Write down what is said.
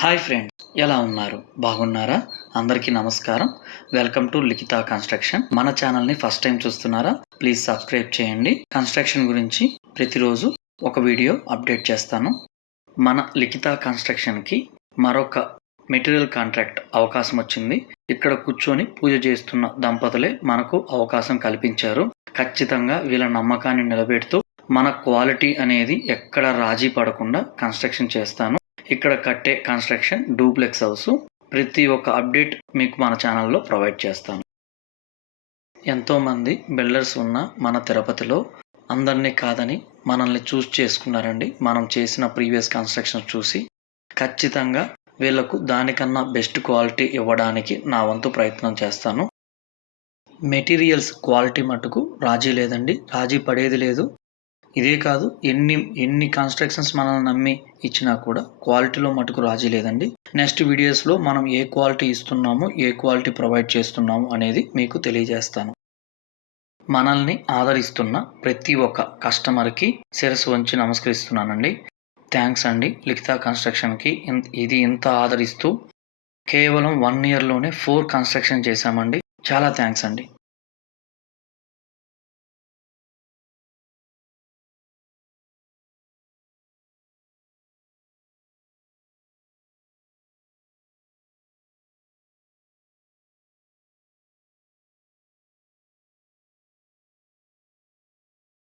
Hi friends ఎలా ఉన్నారు? బాగున్నారా? అందరికీ నమస్కారం. Welcome to Likhitha construction. మన ఛానల్ని ఫస్ట్ టైం చూస్తున్నారా? ప్లీజ్ సబ్స్క్రైబ్ చేయండి. కన్స్ట్రక్షన్ గురించి ప్రతిరోజు ఒక వీడియో అప్డేట్ చేస్తాను. మన లిఖిత కన్స్ట్రక్షన్కి మరొక మెటీరియల్ కాంట్రాక్ట్ అవకాశం వచ్చింది. ఇక్కడ కూర్చొని పూజ చేస్తున్న దంపతులే మనకు అవకాశం కల్పించారు. ఖచ్చితంగా వీళ్ళ నమ్మకాన్ని నిలబెడుతూ మన క్వాలిటీ అనేది ఎక్కడ రాజీ పడకుండా కన్స్ట్రక్షన్ చేస్తాను. ఇక్కడ కట్టే కన్స్ట్రక్షన్ డూప్లెక్స్ హౌస్. ప్రతి ఒక్క అప్డేట్ మీకు మన ఛానల్లో ప్రొవైడ్ చేస్తాను. ఎంతోమంది బిల్డర్స్ ఉన్న మన తిరుపతిలో అందరినీ కాదని మనల్ని చూస్ చేసుకున్నారండి. మనం చేసిన ప్రీవియస్ కన్స్ట్రక్షన్ చూసి ఖచ్చితంగా వీళ్ళకు దానికన్నా బెస్ట్ క్వాలిటీ ఇవ్వడానికి నా వంతు ప్రయత్నం చేస్తాను. మెటీరియల్స్ క్వాలిటీ మటుకు రాజీ లేదండి. రాజీ పడేది లేదు. ఇదే కాదు ఎన్ని ఎన్ని కన్స్ట్రక్షన్స్ మనల్ని నమ్మి ఇచ్చినా కూడా క్వాలిటీలో మటుకు రాజీ లేదండి. నెక్స్ట్ వీడియోస్లో మనం ఏ క్వాలిటీ ఇస్తున్నామో ఏ క్వాలిటీ ప్రొవైడ్ చేస్తున్నాము అనేది మీకు తెలియజేస్తాను. మనల్ని ఆదరిస్తున్న ప్రతి ఒక్క కస్టమర్కి శిరస్సు వంచి నమస్కరిస్తున్నానండి. థ్యాంక్స్ అండి లిఖితా కన్స్ట్రక్షన్కి ఇన్- ఇది ఇంత ఆదరిస్తూ కేవలం వన్ ఇయర్లోనే ఫోర్ కన్స్ట్రక్షన్ చేశామండి. చాలా థ్యాంక్స్ అండి.